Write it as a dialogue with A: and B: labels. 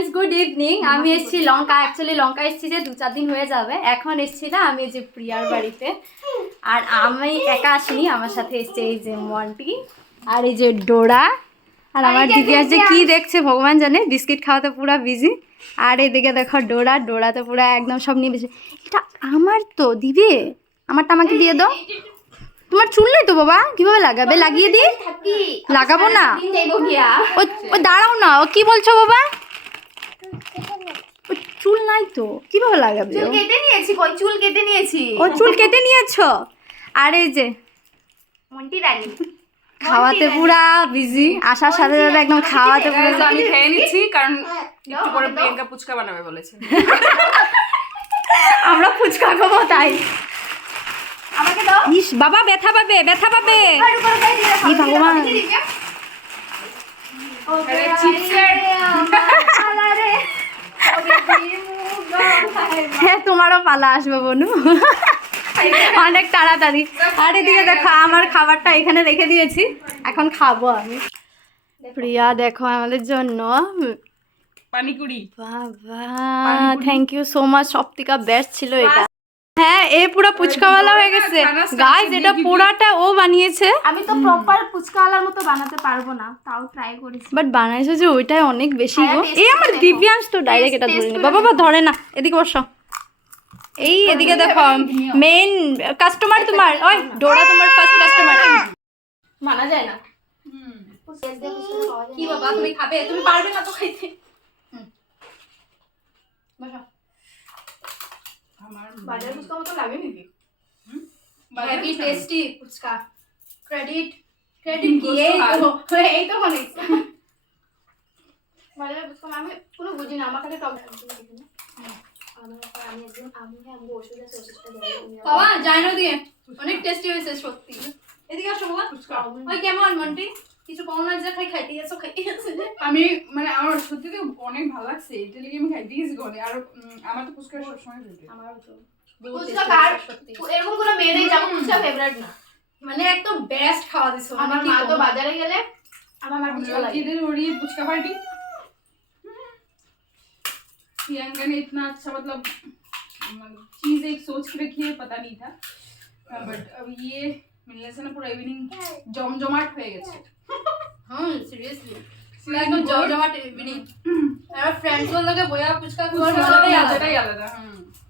A: Good evening. আমি এসেছি লঙ্কা, actually লঙ্কা এসেছি যে 2-4 দিন হয়ে যাবে। এখন এসেছি না আমি যে প্রিয়ার বাড়িতে, আর আমি একা আসিনি, আমার সাথে এসছে এই যে মন্টি আর এই যে ডোরা, আর আমার দিদি আসছে কি দেখছে ভগবান জানে, বিস্কিট খাওয়াতে পুরো বিজি। আর এদিকে দেখো ডোরা, ডোরা তো পুরো একদম সব নিয়ে বেশি। এটা আমার তো দিবে, আমারটা আমাকে দিয়ে দাও। তোমার চুল নেই তো বাবা, কিভাবে লাগাবে? লাগিয়ে দি। লাগাবো না, ও দাঁড়াও না, ও কি বলছো বাবা? চুল নাই তো কিভাবে লাগাবে?
B: চুল কেটে নিয়েছি, কই চুল কেটে নিয়েছি।
A: ও চুল কেটে নিয়েছো? আর এই যে
B: মন্টি রানী
A: খাওয়াতে পুরা বিজি, আসার সাথে সাথে একদম খাওয়াতে পুরো।
C: আমি খেয়ে নিচ্ছি কারণ একটু পরে প্রিয়াঙ্কা ফুচকা বানাবে বলেছে।
A: আমরা ফুচকা খাবো তাই।
B: আমাকে দাও।
A: ইস বাবা ব্যথা পাবে, ব্যথা পাবে। কি ভগবান,
C: আরে চিপসের
A: হ্যাঁ তোমারও পালা আসবে বনু, অনেক তাড়াতাড়ি। আর এদিকে দেখো আমার খাবারটা এখানে রেখে দিয়েছি, এখন খাবো আমি। প্রিয়া দেখো আমাদের জন্য
C: পানিপুরি।
A: বাবা থ্যাংক ইউ সো মাচ, সবথেকে বেস্ট ছিল এটা। হ্যাঁ এ পুরো ফুচকাওয়ালা হয়ে গেছে গাইস, এটা পুরাটা ও বানিয়েছে।
B: আমি তো প্রপার ফুচকাওয়ালার মতো বানাতে পারবো না, তাও ট্রাই করেছি।
A: বাট বানাইছে যে ওইটাই অনেক বেশি গো।
B: taste
A: এই আমার
B: দেখো।
A: দিব্যাংশ তো ডাইরেক্ট এটা ধরে নি, বাবা বাবা ধরে না, এদিকে বসো। এই এদিকে দেখো মেইন কাস্টমার তোমার, ওই ডোরা তোমার ফার্স্ট কাস্টমার।
B: মানা যায় না।
A: কি বাবা তুমি খাবে? তুমি পারবে না তো খাইতে। বসো।
C: আমার
B: বাজার ফুচকা মতো লাগে নাকি?
A: Heavy tasty fuchka. Credit
C: credit
A: কি? এই তো মানে
B: বাজার ফুচকা আমি কোনো বুঝি না, আমার খালি টক আমি একদিন আমগো ওষুধ আছে, ওষুধটা দেয়।
A: বাবা জানো দিয়ে অনেক টেস্টি হয়েছে সত্যি। এদিকে আসো বাবা। ওই কেমন মন্টি? কিছু কম না যে খাইতে গেছো, খাইতে গেছো যে।
C: আমি মানে আমার সত্যি তো অনেক ভালো লাগছে, এটা লেগে আমি খাইতে গেছি কোনে। আর আমার তো ফুচকা সবসময় ফেভারিট।
A: আমারও তো
B: ফুচকা কার এরকম কোনো মেয়ে নেই যাবো ফুচকা ফেভারিট না।
A: মানে একদম বেস্ট খাওয়া দিছো।
B: আমার মা তো বাজারে গেলে আমার মার ফুচকা লাগে।
C: इधर हो रही है पुचका पार्टी। प्रियंका ने इतना अच्छा मतलब चीज एक सोच के रखी है, पता नहीं था, बट अब ये मिलने से ना पूरा इवनिंग जमजमाट हो गया।
A: হুম সিরিয়াসলি একদম জমজমাট ইভিনিং। আর ফ্রেন্ডস গুলোকে বইয়া ফুচকা খাওয়ার মজাটাই আলাদা।
C: मजाটাই আলাদা।